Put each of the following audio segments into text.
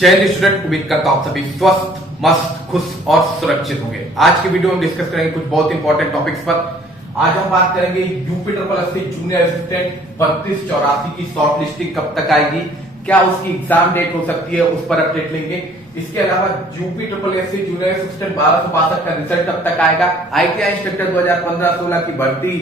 जय स्टूडेंट, उम्मीद करता हूं सभी स्वस्थ, मस्त, खुश और सुरक्षित होंगे। आज की वीडियो में डिस्कस करेंगे कुछ बहुत इंपॉर्टेंट टॉपिक्स पर। आज हम बात करेंगे UP triple SC junior assistant 3284 की शॉर्ट लिस्टिंग कब तक आएगी, क्या उसकी एग्जाम डेट हो सकती है, उस पर अपडेट लेंगे। इसके अलावा UP triple SC junior assistant 1262 का रिजल्ट कब तक आएगा, आईटीआई इंस्ट्रक्टर 2015-16 की भर्ती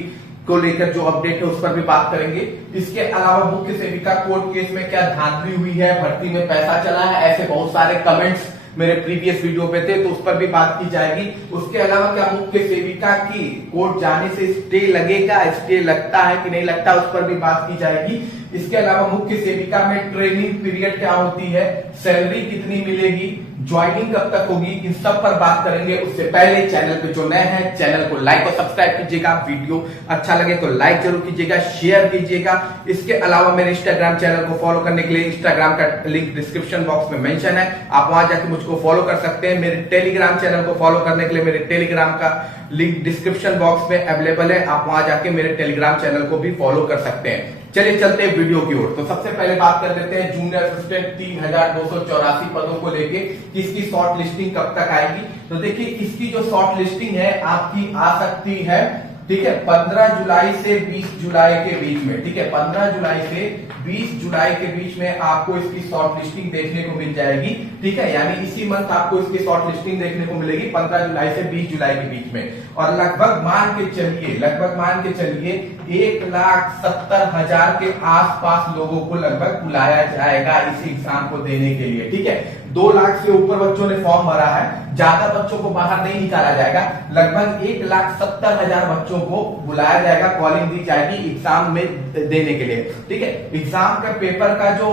को लेकर जो अपडेट है उस पर भी बात करेंगे। इसके अलावा मुख्य सेविका कोर्ट केस में क्या धांधली हुई है, भर्ती में पैसा चला है, ऐसे बहुत सारे कमेंट्स मेरे प्रीवियस वीडियो पे थे, तो उस पर भी बात की जाएगी। उसके अलावा क्या मुख्य सेविका की कोर्ट जाने से स्टे लगेगा, स्टे लगता है कि नहीं लगता, उस पर भी बात की जाएगी। इसके अलावा मुख्य सेविका में ट्रेनिंग पीरियड क्या होती है, सैलरी कितनी मिलेगी, ज्वाइनिंग कब तक होगी, इन सब पर बात करेंगे। उससे पहले चैनल पे जो नए हैं चैनल को लाइक और सब्सक्राइब कीजिएगा, वीडियो अच्छा लगे तो लाइक जरूर कीजिएगा, शेयर कीजिएगा। इसके अलावा मेरे इंस्टाग्राम चैनल को फॉलो करने के लिए इंस्टाग्राम का लिंक डिस्क्रिप्शन बॉक्स में मेंशन है, आप वहां जाकर मुझको फॉलो कर सकते हैं। मेरे टेलीग्राम चैनल को फॉलो करने के लिए मेरे टेलीग्राम का लिंक डिस्क्रिप्शन बॉक्स में अवेलेबल है, आप वहां जाके मेरे टेलीग्राम चैनल को भी फॉलो कर सकते हैं। चलिए चलते हैं वीडियो की ओर। तो सबसे पहले बात कर लेते हैं जूनियर असिस्टेंट 3284 पदों को लेके कि इसकी शॉर्ट लिस्टिंग कब तक आएगी। तो देखिए इसकी जो शॉर्ट लिस्टिंग है आपकी आ सकती है, ठीक है, 15 जुलाई से 20 जुलाई के बीच में, ठीक है, 15 जुलाई से 20 जुलाई के बीच में आपको इसकी शॉर्ट लिस्टिंग देखने को मिल जाएगी, ठीक है, यानी इसी मंथ आपको इसकी शॉर्ट लिस्टिंग देखने को मिलेगी 15 जुलाई से 20 जुलाई के बीच में। और लगभग मान के चलिए 1,70,000 के आसपास लोगों को लगभग बुलाया जाएगा इस एग्जाम को देने के लिए, ठीक है। 2 लाख से ऊपर बच्चों ने फॉर्म भरा है, ज्यादा बच्चों को बाहर नहीं निकाला जाएगा, लगभग 1,70,000 बच्चों को बुलाया जाएगा, कॉलिंग दी जाएगी एग्जाम में देने के लिए, ठीक है। एग्जाम का पेपर का जो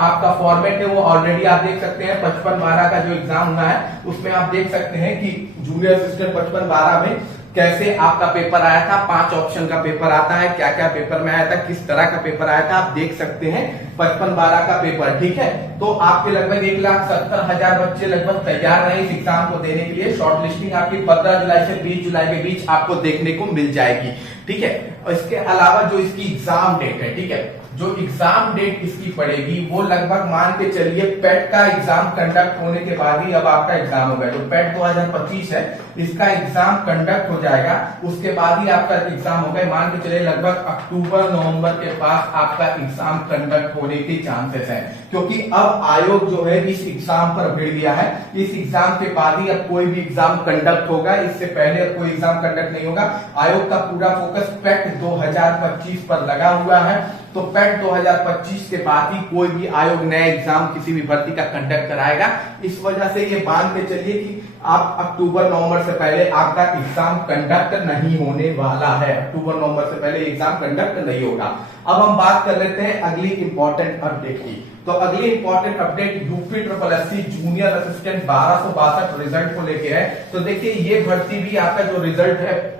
आपका फॉर्मेट है वो ऑलरेडी आप देख सकते हैं। 55-12 का जो एग्जाम हुआ है उसमें आप देख सकते हैं कि जूनियर असिस्टेंट 55-12 में कैसे आपका पेपर आया था। 5 ऑप्शन का पेपर आता है, क्या क्या पेपर में आया था, किस तरह का पेपर आया था, आप देख सकते हैं 55-12 का पेपर, ठीक है। तो आपके लगभग 1,70,000 बच्चे लगभग तैयार रहे इस एग्जाम को देने के लिए। शॉर्ट लिस्टिंग आपकी 15 जुलाई से 20 जुलाई के बीच आपको देखने को मिल जाएगी, ठीक है। और इसके अलावा जो इसकी एग्जाम डेट है, ठीक है, जो एग्जाम डेट इसकी पड़ेगी वो लगभग मान के चलिए पेट का एग्जाम कंडक्ट होने के बाद ही अब आपका एग्जाम होगा। जो पेट 2025 है इसका एग्जाम कंडक्ट हो जाएगा, उसके बाद ही आपका एग्जाम होगा। मान के चलिए लगभग अक्टूबर नवंबर के पास आपका एग्जाम कंडक्ट होने के चांसेस है, क्योंकि अब आयोग जो है इस एग्जाम पर भिड़ गया है। इस एग्जाम के बाद ही अब कोई भी एग्जाम कंडक्ट होगा, इससे पहले अब कोई एग्जाम कंडक्ट नहीं होगा। आयोग का पूरा फोकस पेट 2025 पर लगा हुआ है, तो पेट 2025 के बाद ही कोई भी आयोग नया एग्जाम किसी भी भर्ती का कंडक्ट कराएगा। इस वजह से ये मान के चलिए कि आप अक्टूबर नवंबर से पहले आपका एग्जाम कंडक्ट नहीं होने वाला है, अक्टूबर नवंबर से पहले एग्जाम कंडक्ट नहीं होगा। अब हम बात कर लेते हैं अगली इंपॉर्टेंट अपडेट की। तो अगली important update UP triple SC junior assistant 1262 result को लेके है। तो देखिए ये भर्ती भी आपका जो रिजल्ट है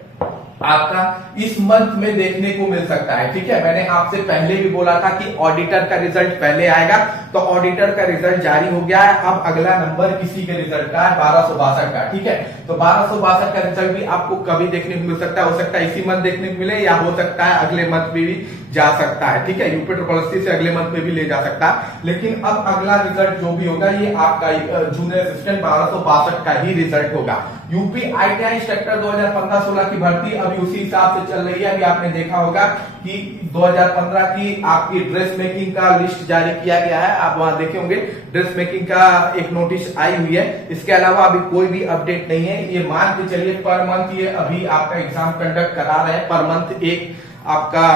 आपका इस मंथ में देखने को मिल सकता है, ठीक है। मैंने आपसे पहले भी बोला था कि ऑडिटर का रिजल्ट पहले आएगा, तो ऑडिटर का रिजल्ट जारी हो गया है। अब अगला नंबर किसी के रिजल्ट का है 1262 का, ठीक है। तो 1262 का रिजल्ट भी आपको कभी देखने को मिल सकता है, हो सकता है इसी मंथ देखने को मिले या हो सकता है अगले मंथ में भी जा सकता है, ठीक है। यूपी ट्रिपल एससी से अगले मंथ में भी ले जा सकता है, लेकिन अब अगला रिजल्ट जो भी होगा ये आपका जूनियर असिस्टेंट 1262 का ही रिजल्ट होगा। यूपी आईटीआई इंस्ट्रक्टर 2015-16 की भर्ती अभी उसी हिसाब से चल रही है। अभी आपने देखा होगा कि 2015 की आपकी ड्रेस मेकिंग का लिस्ट जारी किया गया है, आप वहां देखे होंगे ड्रेस मेकिंग का एक नोटिस आई हुई है। इसके अलावा अभी कोई भी अपडेट नहीं है। ये मान के चलिए पर मंथ ये अभी आपका एग्जाम कंडक्ट करा रहे हैं, पर मंथ एक आपका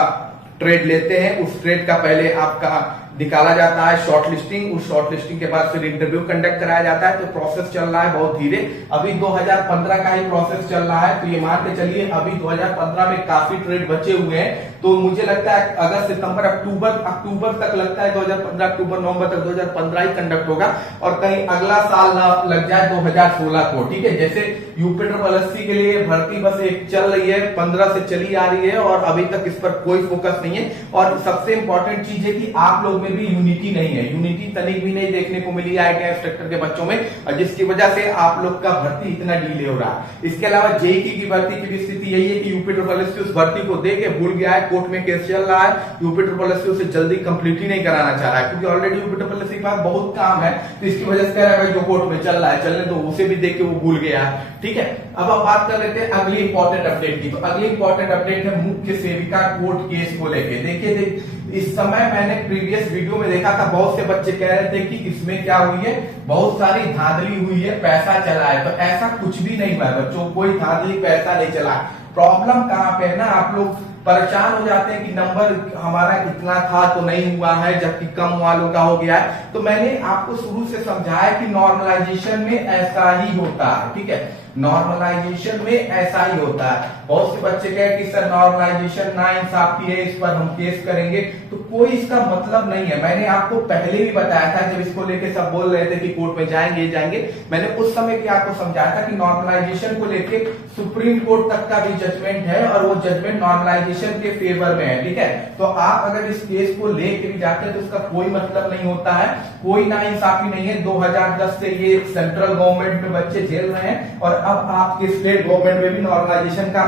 ट्रेड लेते हैं, उस ट्रेड का पहले आपका निकाला जाता है शॉर्ट लिस्टिंग, उस शॉर्ट लिस्टिंग के बाद फिर इंटरव्यू कंडक्ट कराया जाता है। तो प्रोसेस चल रहा है बहुत धीरे, अभी 2015 का ही प्रोसेस चल रहा है। तो ये मान के चलिए अभी 2015 में काफी ट्रेड बचे हुए हैं, तो मुझे लगता है अगस्त सितंबर अक्टूबर तक लगता है 2015 अक्टूबर नवंबर तक 2015 ही कंडक्ट होगा, और कहीं अगला साल ना लग जाए 2016 को, ठीक है। जैसे यूपी ट्रिपल एससी के लिए भर्ती बस एक चल रही है, 15 से चली आ रही है और अभी तक इस पर कोई फोकस नहीं है। और सबसे इंपॉर्टेंट चीज है कि आप लोग में भी यूनिटी नहीं है, यूनिटी तनिक भी नहीं देखने को मिली आईटीआई इंस्ट्रक्टर के बच्चों में, और जिसकी वजह से आप लोग का भर्ती इतना डिले हो रहा है। इसके अलावा जेईई की भर्ती की भी स्थिति यही है कि यूपी ट्रिपल एससी उस भर्ती को दे के भूल गया है, कोर्ट में केस चल रहा है, यूपी ट्रिपल एससी उसे जल्दी कंप्लीट ही नहीं कराना चाह रहा है, क्योंकि ऑलरेडी यूपी ट्रिपल एससी के पास बहुत काम है, तो इसकी वजह से कह रहा है भाई जो कोर्ट में चल रहा है चलने तो उसे भी देख के वो भूल गया है। ठीक है, अब आप बात कर लेते हैं अगली इंपॉर्टेंट अपडेट की। तो अगली इंपॉर्टेंट अपडेट है मुख्य सेविका कोर्ट केस को लेके। देखिए इस समय मैंने प्रीवियस वीडियो में देखा था, बहुत से बच्चे कह रहे थे कि इसमें क्या हुई है, बहुत सारी धांधली हुई है, पैसा चला है। तो ऐसा कुछ भी नहीं हुआ है बच्चों, कोई धांधली पैसा नहीं चला। प्रॉब्लम कहां पे है ना, आप लोग परेशान हो जाते हैं कि नंबर हमारा इतना था तो नहीं हुआ है, जबकि कम वालों का हो गया है। तो मैंने आपको शुरू से समझाया कि नॉर्मलाइजेशन में ऐसा ही होता है। ठीक है, नॉर्मलाइजेशन में ऐसा ही होता है। बहुत से बच्चे कहे कि सर नॉर्मलाइजेशन नाइंसाफी है, इस पर हम केस करेंगे, तो कोई इसका मतलब नहीं है। मैंने आपको पहले भी बताया था, जब इसको लेके सब बोल रहे थे कि कोर्ट में जाएंगे जाएंगे, मैंने उस समय भी आपको समझाया था कि नॉर्मलाइजेशन को लेके सुप्रीम कोर्ट तक का भी जजमेंट है और वो जजमेंट नॉर्मलाइजेशन के फेवर में है। ठीक है, तो आप अगर इस केस को लेके भी जाते हैं तो उसका कोई मतलब नहीं होता है, कोई नाइंसाफी नहीं है। 2010 से ये सेंट्रल गवर्नमेंट में बच्चे झेल रहे हैं और अब आपके स्टेट गवर्नमेंट में भी नॉर्मलाइजेशन का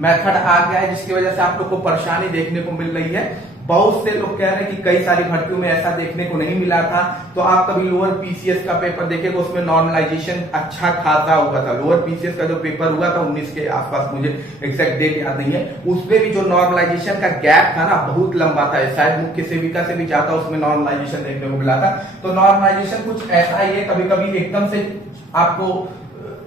मेथड आ गया है, जिसकी वजह से आप लोग को परेशानी देखने को मिल रही है। बहुत से लोग कह रहे हैं कि कई सारी भर्तियों में ऐसा देखने को नहीं मिला था। तो आप कभी लोअर पीसीएस का पेपर देखेगा, उसमें नॉर्मलाइजेशन अच्छा खासा हुआ था। लोअर पीसीएस का जो पेपर हुआ था 19 के आसपास, मुझे एग्जैक्ट डेट याद नहीं है, उसमें भी जो नॉर्मलाइजेशन का गैप था ना बहुत लंबा था, शायद मुख्य सेविका से भी ज्यादा उसमें नॉर्मलाइजेशन देखने को मिला था। तो नॉर्मलाइजेशन कुछ ऐसा ही है, कभी कभी एकदम से आपको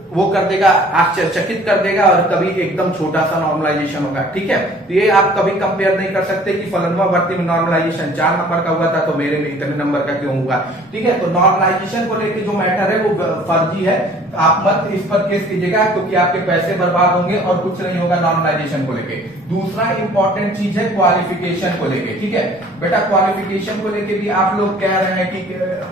वो कर देगा, आश्चर्यचकित कर देगा, और कभी एकदम छोटा सा नॉर्मलाइजेशन होगा। ठीक है, तो ये आप कभी कंपेयर नहीं कर सकते कि फलनवा भर्ती में नॉर्मलाइजेशन 4 नंबर का हुआ था तो मेरे में इतने नंबर का क्यों हुआ। ठीक है, तो नॉर्मलाइजेशन को लेकर जो मैटर है वो फर्जी है, आप मत इस पर केस कीजिएगा, क्योंकि आपके पैसे बर्बाद होंगे और कुछ नहीं होगा नॉर्मलाइजेशन को लेके। दूसरा इंपॉर्टेंट चीज है क्वालिफिकेशन को लेके। ठीक है बेटा, क्वालिफिकेशन को लेके भी आप लोग कह रहे हैं कि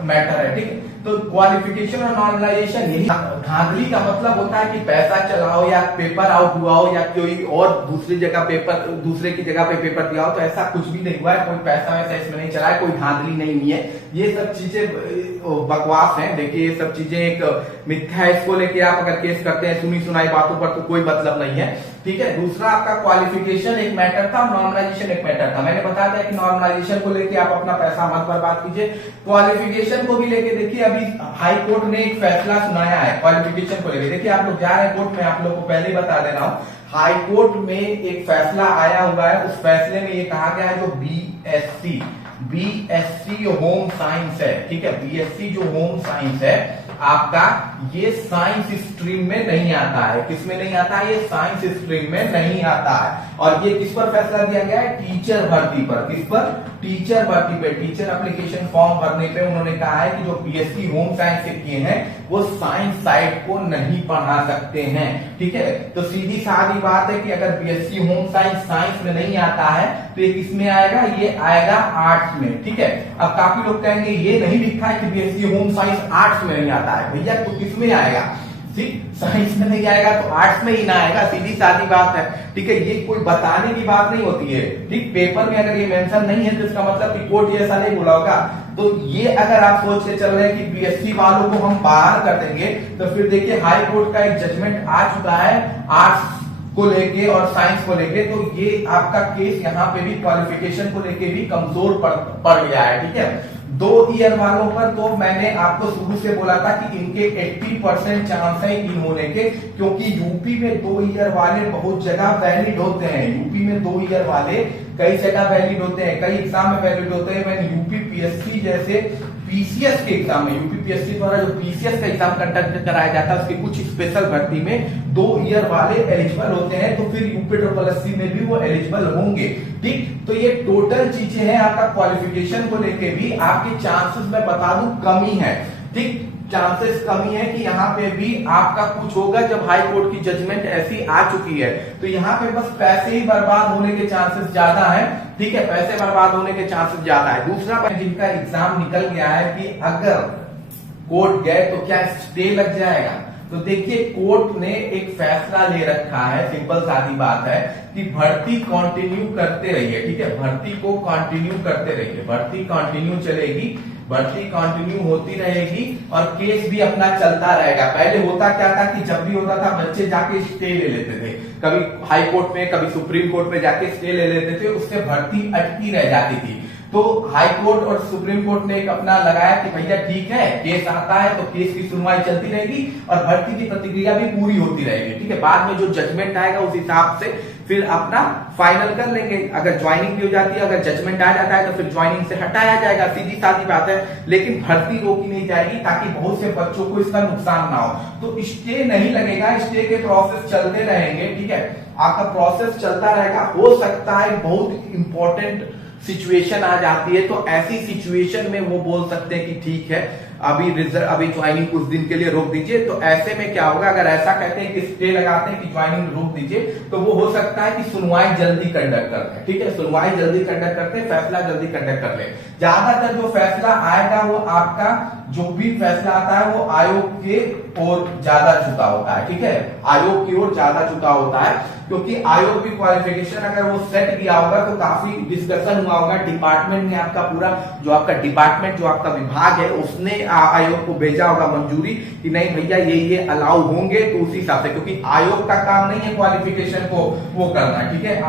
मैटर है। ठीक है, तो क्वालिफिकेशन और नॉर्मलाइजेशन यही, धांधली का मतलब होता है कि पैसा चलाओ या पेपर आउट हुआ हो या कोई और दूसरी जगह पेपर, दूसरे की जगह पे पेपर दिया हो। तो ऐसा कुछ भी नहीं हुआ है, कोई पैसा वैसा इसमें नहीं चला है, कोई धांधली नहीं हुई है। ये सब चीजें बकवास हैं। देखिए ये सब चीजें एक मिथ्या है, इसको लेके आप अगर केस करते हैं सुनी सुनाई बातों पर तो कोई मतलब नहीं है। ठीक है, दूसरा आपका क्वालिफिकेशन एक मैटर था, नॉर्मलाइजेशन एक मैटर था। मैंने बताया था कि नॉर्मलाइजेशन को लेके आप अपना पैसा मत बर्बाद कीजिए, क्वालिफिकेशन को भी लेके देखिए अभी हाई कोर्ट ने एक फैसला सुनाया है क्वालिफिकेशन को लेके। देखिए आप लोग जा रहे हैं कोर्ट में, आप लोग को पहले ही बता दे रहा हूं, हाई कोर्ट में एक फैसला आया हुआ है। उस फैसले में ये कहा गया है जो बीएससी होम साइंस है, ठीक है, बीएससी जो होम साइंस है आपका, ये साइंस स्ट्रीम में नहीं आता है। किसमें नहीं आता है? ये साइंस स्ट्रीम में नहीं आता है। और ये किस पर फैसला दिया गया है? टीचर भर्ती पर। किस पर? टीचर भर्ती पे, टीचर एप्लीकेशन फॉर्म भरने पे उन्होंने कहा है कि जो बीएससी होम साइंस से किए हैं वो साइंस साइड को नहीं पढ़ा सकते हैं। ठीक है, तो सीधी सादी बात है कि अगर बीएससी होम साइंस में नहीं आता है तो ये किस में आएगा? ये आएगा आर्ट्स में। ठीक है, अब काफी लोग कहेंगे ये नहीं लिखा है कि बीएससी होम साइंस आर्ट्स में नहीं आता है। भैया तो किस में आएगा? साइंस में नहीं आएगा तो आर्ट्स में ही ना आएगा, सीधी सादी बात है। ठीक है, ये कोई बताने की बात नहीं होती है। ठीक, पेपर में अगर ये मेंशन नहीं है तो इसका मतलब कि कोर्ट ये ऐसा नहीं बोला होगा। तो ये अगर आप सोच के चल रहे हैं कि बीएससी वालों को हम बाहर कर देंगे, तो फिर देखिए हाई कोर्ट का एक जजमेंट आ चुका है आर्ट्स को लेके और साइंस को लेके। तो ये आपका केस यहाँ पे भी क्वालिफिकेशन को लेके भी कमजोर पड़ गया है। ठीक है, 2 ईयर वालों पर तो मैंने आपको शुरू से बोला था कि इनके 80% चांस है इन होने के, क्योंकि यूपी में 2 ईयर वाले बहुत जगह वैलिड होते हैं। यूपी में 2 ईयर वाले कई जगह वैलिड होते हैं, कई एग्जाम में वैलिड होते हैं। मैंने यूपी पीएससी जैसे पीसीएस के एग्जाम में, यूपी पीएससी द्वारा जो पीसीएस का एग्जाम कंडक्ट कराया जाता है उसकी कुछ स्पेशल भर्ती में 2 ईयर वाले एलिजिबल होते हैं, तो फिर यूपी ट्रिपल एससी में भी वो एलिजिबल होंगे। ठीक, तो ये टोटल चीजें हैं। आपका क्वालिफिकेशन को लेके भी आपके चांसेस मैं बता दूं कमी है। ठीक, चांसेस कमी है कि यहाँ पे भी आपका कुछ होगा। जब हाई कोर्ट की जजमेंट ऐसी आ चुकी है तो यहाँ पे बस पैसे ही बर्बाद होने के चांसेस ज्यादा है। ठीक है, पैसे बर्बाद होने के चांसेस ज्यादा है। दूसरा, जिनका एग्जाम निकल गया है कि अगर कोर्ट गए तो क्या स्टे लग जाएगा? तो देखिए कोर्ट ने एक फैसला ले रखा है, सिंपल सादी बात है कि भर्ती कंटिन्यू करते रहिए। ठीक है, भर्ती को कंटिन्यू करते रहिए, भर्ती कंटिन्यू चलेगी, भर्ती कंटिन्यू होती रहेगी और केस भी अपना चलता रहेगा। पहले होता क्या था कि जब भी होता था बच्चे जाके स्टे ले लेते थे, कभी हाई कोर्ट में कभी सुप्रीम कोर्ट में जाके स्टे ले लेते थे, उससे भर्ती अटकी रह जाती थी। तो हाई कोर्ट और सुप्रीम कोर्ट ने एक अपना लगाया कि भैया ठीक है, केस आता है तो केस की सुनवाई चलती रहेगी और भर्ती की प्रक्रिया भी पूरी होती रहेगी। ठीक है, बाद में जो जजमेंट आएगा उस हिसाब से फिर अपना फाइनल कर लेंगे। अगर ज्वाइनिंग भी हो जाती है, अगर जजमेंट आ जाता है तो फिर ज्वाइनिंग से हटाया जाएगा, सीधी सादी बात है। लेकिन भर्ती रोकी नहीं जाएगी ताकि बहुत से बच्चों को इसका नुकसान ना हो। तो स्टे नहीं लगेगा, स्टे के प्रोसेस चलते रहेंगे। ठीक है, आपका प्रोसेस चलता रहेगा। हो सकता है बहुत इंपॉर्टेंट सिचुएशन आ जाती है, तो ऐसी सिचुएशन में वो बोल सकते हैं कि ठीक है अभी ज्वाइनिंग कुछ दिन के लिए रोक दीजिए। तो ऐसे में क्या होगा, अगर ऐसा कहते हैं कि स्टे लगाते हैं कि ज्वाइनिंग रोक दीजिए, तो वो हो सकता है कि सुनवाई जल्दी कंडक्ट करते हैं। ठीक है, सुनवाई जल्दी कंडक्ट करते हैं, फैसला जल्दी कंडक्ट कर ले। ज्यादातर जो फैसला आएगा वो आपका जो भी फैसला आता है वो आयोग के ओर ज्यादा झुका होता है। ठीक है, आयोग की ओर ज्यादा झुका होता है, क्योंकि आयोग भी क्वालिफिकेशन अगर वो सेट किया होगा तो काफी डिस्कशन हुआ होगा डिपार्टमेंट ने, आपका पूरा जो आपका डिपार्टमेंट जो आपका विभाग है उसने आयोग को भेजा होगा मंजूरी कि नहीं भैया ये अलाउ होंगे, तो उसी हिसाब से, क्योंकि आयोग का काम नहीं है क्वालिफिकेशन को वो करना। ठीक है,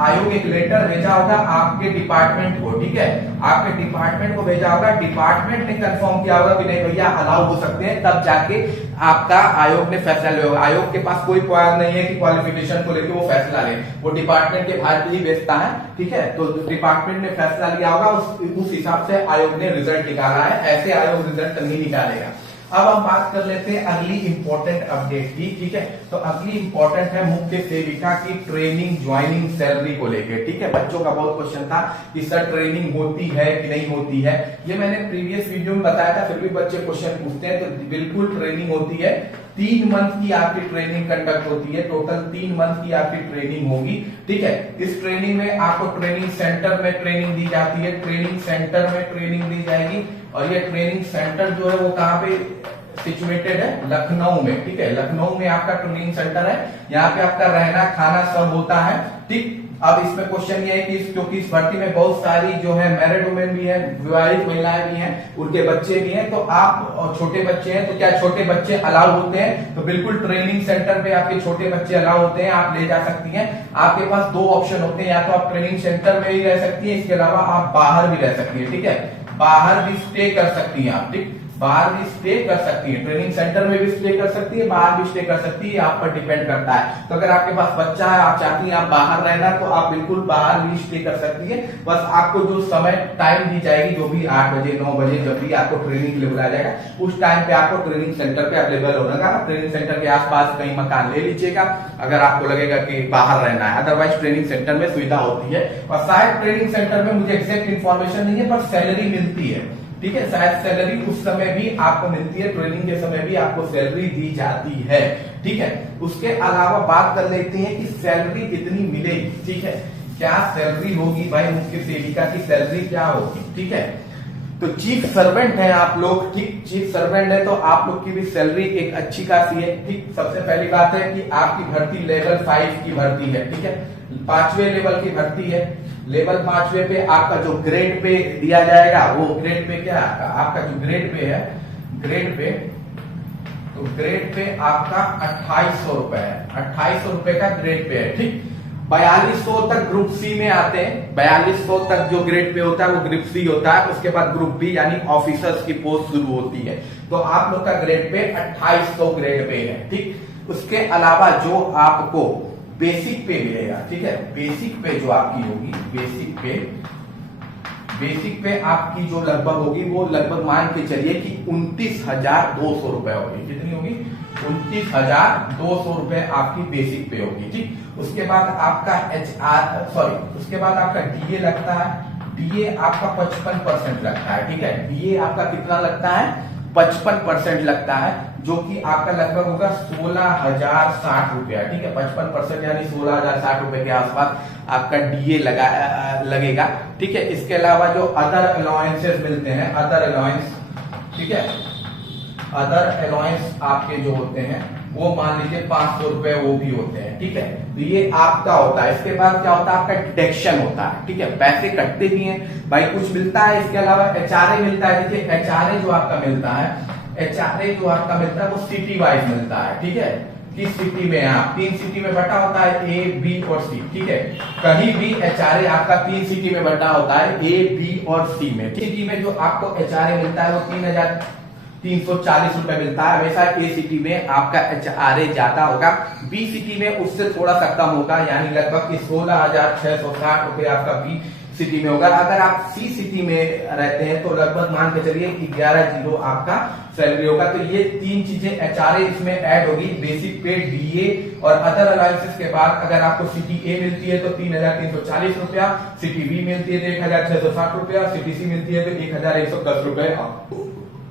आयोग एक लेटर भेजा होगा आपके डिपार्टमेंट को। ठीक है, आपके डिपार्टमेंट को भेजा होगा, डिपार्टमेंट ने कंफर्म किया होगा कि नहीं भैया अलाउ हो सकते हैं, तब जाके आपका आयोग ने फैसला लिया होगा। आयोग के पास कोई पावर नहीं है कि क्वालिफिकेशन को लेकर वो फैसला ले, वो डिपार्टमेंट के बाहर ही बेचता है। ठीक है, तो डिपार्टमेंट ने फैसला लिया होगा, उस हिसाब से आयोग ने रिजल्ट निकाला है, ऐसे आयोग रिजल्ट नहीं निकालेगा। अब हम बात कर लेते हैं अगली इंपॉर्टेंट अपडेट की। ठीक है, तो अगली इंपॉर्टेंट है मुख्य सेविका की ट्रेनिंग ज्वाइनिंग सैलरी को लेकर। ठीक है, बच्चों का बहुत क्वेश्चन था कि सर ट्रेनिंग होती है कि नहीं होती है। ये मैंने प्रीवियस वीडियो में बताया था, फिर भी बच्चे क्वेश्चन पूछते हैं। तो बिल्कुल ट्रेनिंग होती है, 3 मंथ की आपकी ट्रेनिंग कंडक्ट होती है, टोटल 3 मंथ की आपकी ट्रेनिंग होगी। ठीक है, इस ट्रेनिंग में आपको ट्रेनिंग सेंटर में ट्रेनिंग दी जाती है, ट्रेनिंग सेंटर में ट्रेनिंग दी जाएगी। और ये ट्रेनिंग सेंटर जो है वो कहाँ पे सिचुएटेड है, लखनऊ में। ठीक है, लखनऊ में आपका ट्रेनिंग सेंटर है, यहाँ पे आपका रहना खाना सब होता है। ठीक, अब इसमें क्वेश्चन ये है कि क्योंकि इस भर्ती में बहुत सारी जो है मैरिड वुमेन भी है, विवाहित महिलाएं भी हैं, उनके बच्चे भी हैं, तो आप छोटे बच्चे हैं तो क्या छोटे बच्चे अलाउ होते हैं? तो बिल्कुल ट्रेनिंग सेंटर पे आपके छोटे बच्चे अलाउ होते हैं, आप ले जा सकती हैं। आपके पास 2 ऑप्शन होते हैं, या तो आप ट्रेनिंग सेंटर में ही रह सकती है, इसके अलावा आप बाहर भी रह सकती है। ठीक है, बाहर भी स्टे कर सकती हैं आप। ठीक, बाहर भी स्टे कर सकती है, ट्रेनिंग सेंटर में भी स्टे कर सकती है, बाहर भी स्टे कर सकती है, आप पर डिपेंड करता है। तो अगर आपके पास बच्चा है, आप चाहती हैं आप बाहर रहना, तो आप बिल्कुल बाहर भी स्टे कर सकती है। बस आपको जो समय टाइम दी जाएगी, जो भी 8 बजे 9 बजे जब भी आपको ट्रेनिंग के लिए बुलाया जाएगा, उस टाइम पे आपको ट्रेनिंग सेंटर पे अवेलेबल होगा। ट्रेनिंग सेंटर के आसपास कहीं मकान ले लीजिएगा अगर आपको लगेगा कि बाहर रहना है, अदरवाइज ट्रेनिंग सेंटर में सुविधा होती है। और शायद ट्रेनिंग सेंटर में मुझे एग्जैक्ट इन्फॉर्मेशन नहीं है, पर सैलरी मिलती है। ठीक है, शायद सैलरी उस समय भी आपको मिलती है, ट्रेनिंग के समय भी आपको सैलरी दी जाती है। ठीक है, उसके अलावा बात कर लेते हैं कि सैलरी कितनी मिलेगी। ठीक है, क्या सैलरी होगी भाई, मुख्य सेविका की सैलरी क्या होगी। ठीक है, तो चीफ सर्वेंट है आप लोग। ठीक, चीफ सर्वेंट है तो आप लोग की भी सैलरी एक अच्छी खासी है। ठीक, सबसे पहली बात है कि आपकी भर्ती लेवल 5 की भर्ती है। ठीक है, 5वें लेवल की भर्ती है। लेवल 5वें पे आपका जो ग्रेड पे दिया जाएगा, वो ग्रेड पे क्या आपका जो ग्रेड पे है, ग्रेड पे, तो ग्रेड पे आपका 2800 रुपए है, 2800 रुपए का ग्रेड पे है। ठीक, 4200 तक ग्रुप सी में आते हैं, 4200 तक जो ग्रेड पे होता है वो ग्रुप सी होता है। उसके बाद ग्रुप बी यानी ऑफिसर्स की पोस्ट शुरू होती है। तो आप लोग का ग्रेड पे 2800 ग्रेड पे है। ठीक, उसके अलावा जो आपको बेसिक पे मिलेगा। ठीक है, बेसिक पे जो आपकी होगी, बेसिक पे आपकी जो लगभग होगी वो लगभग मान के चलिए कि 29,200 रुपए होगी। कितनी होगी? 29,200 रुपए आपकी बेसिक पे होगी। ठीक, उसके बाद आपका उसके बाद आपका डीए लगता है। डीए आपका 55% लगता है। ठीक है, डीए आपका कितना लगता है? 55% लगता है, जो कि आपका लगभग होगा 16,060 रुपया। ठीक है, 55% यानी 16,060 रुपए के आसपास आपका डीए लगेगा। ठीक है, इसके अलावा जो अदर अलाउंसेस मिलते हैं, अदर अलाउंस, ठीक है, अदर अलाउंस आपके जो होते हैं वो मान लीजिए 500 रुपए वो भी होते हैं, ठीक है। तो ये आपका होता है। इसके बाद क्या होता है, आपका डिडक्शन होता है, ठीक है। पैसे कटते भी हैं भाई, कुछ मिलता है, इसके अलावा एचआरए मिलता है। देखिए एचआरए जो आपका मिलता है, एचआरए जो आपका मिलता है वो सिटी वाइज मिलता है, ठीक है। किस सिटी में आप 3 सिटी में बटा होता है, ए बी और सी, ठीक है। कहीं भी एचआरए आपका 3 सिटी में बटा होता है, ए बी और सी में। सिटी में जो आपको एचआरए मिलता है वो 3,340 रुपए मिलता है। वैसा ए सिटी में आपका एचआरए ज्यादा होगा, बी सिटी में उससे थोड़ा सा कम होगा, यानी लगभग 16,660 रुपए आपका बी सिटी में होगा। अगर आप सी सिटी में रहते हैं तो लगभग मान के चलिए 11,000 आपका सैलरी होगा। तो ये 3 चीजें एचआरए इसमें ऐड होगी, बेसिक पे, डीए और अदर अलाउंसेस के बाद। अगर आपको सिटी ए मिलती है तो 3,340 रुपया, सिटी बी मिलती है तो 1,660 रुपया, सिटी सी मिलती है तो 1,110 रुपए आपको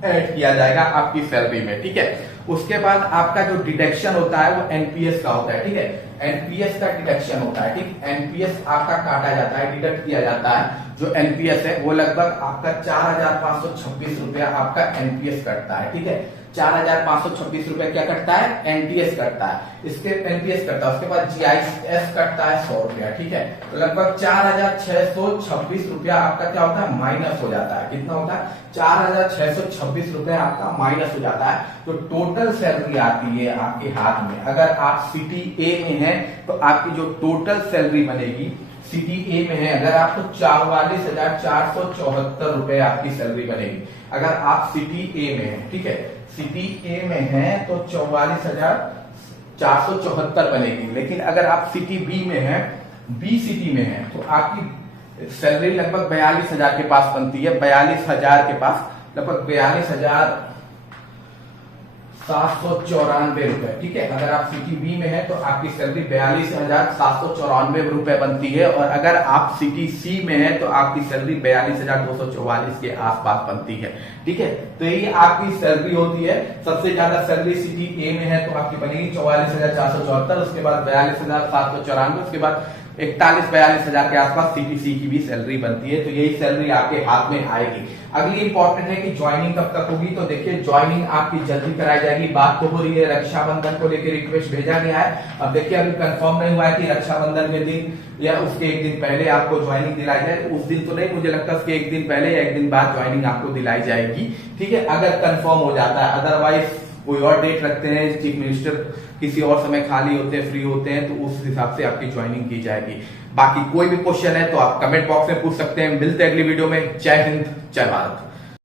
ऐड किया जाएगा आपकी सैलरी में, ठीक है। उसके बाद आपका जो डिडक्शन होता है वो एनपीएस का होता है, ठीक है। एनपीएस का डिडक्शन होता है, ठीक। एनपीएस आपका काटा जाता है, डिडक्ट किया जाता है। जो एनपीएस है वो लगभग आपका 4,526 रुपया आपका एनपीएस कटता है, ठीक है। 4,526 रुपया क्या कटता है, एनपीएस कटता है। इसके एनपीएस कटता है, उसके बाद जीआईएस कटता है 100 रुपया, ठीक है। तो लगभग 4,626 रुपया आपका क्या होता है, माइनस हो जाता है। कितना होता है, 4,626 रुपया आपका माइनस हो जाता है। तो टोटल सैलरी आती है आपके हाथ में। अगर आप सिटी ए में हैं तो आपकी जो टोटल सैलरी बनेगी सिटी ए में है, अगर आपको 44,474 रुपए आपकी सैलरी बनेगी। अगर आप सिटी ए में है, ठीक है, सिटी ए में है तो 44,474 बनेगी। लेकिन अगर आप सिटी बी में है, बी सिटी में है, तो आपकी सैलरी लगभग 42,000 के पास बनती है। 42,000 के पास, लगभग 42,794 रुपए, ठीक है। अगर आप सिटी बी में है तो आपकी सैलरी 42,794 रुपए बनती है। और अगर आप सिटी सी में है तो आपकी सैलरी 42,244 के आसपास बनती है, ठीक है। तो ये आपकी सैलरी होती है। सबसे ज्यादा सैलरी सिटी ए में है तो आपकी बनेगी 44,474, उसके बाद 42,794, उसके बाद 41-42,000 के आसपास सिटी सी की भी सैलरी बनती है। तो यही सैलरी आपके हाथ में आएगी। अगली इंपॉर्टेंट है कि ज्वाइनिंग कब तक होगी। तो देखिए ज्वाइनिंग आपकी जल्दी कराई जाएगी। बात तो हो रही है, रक्षाबंधन को लेकर रिक्वेस्ट भेजा गया है। अब देखिए अभी कंफर्म नहीं हुआ है कि रक्षाबंधन के दिन या उसके एक दिन पहले आपको ज्वाइनिंग दिलाई जाए। उस दिन तो नहीं, मुझे लगता है उसके एक दिन पहले या एक दिन बाद ज्वाइनिंग आपको दिलाई जाएगी, ठीक है, अगर कंफर्म हो जाता है। अदरवाइज कोई और डेट रखते हैं, चीफ मिनिस्टर किसी और समय खाली होते हैं, फ्री होते हैं, तो उस हिसाब से आपकी ज्वाइनिंग की जाएगी। बाकी कोई भी क्वेश्चन है तो आप कमेंट बॉक्स में पूछ सकते हैं। मिलते हैं अगली वीडियो में। जय हिंद, जय भारत।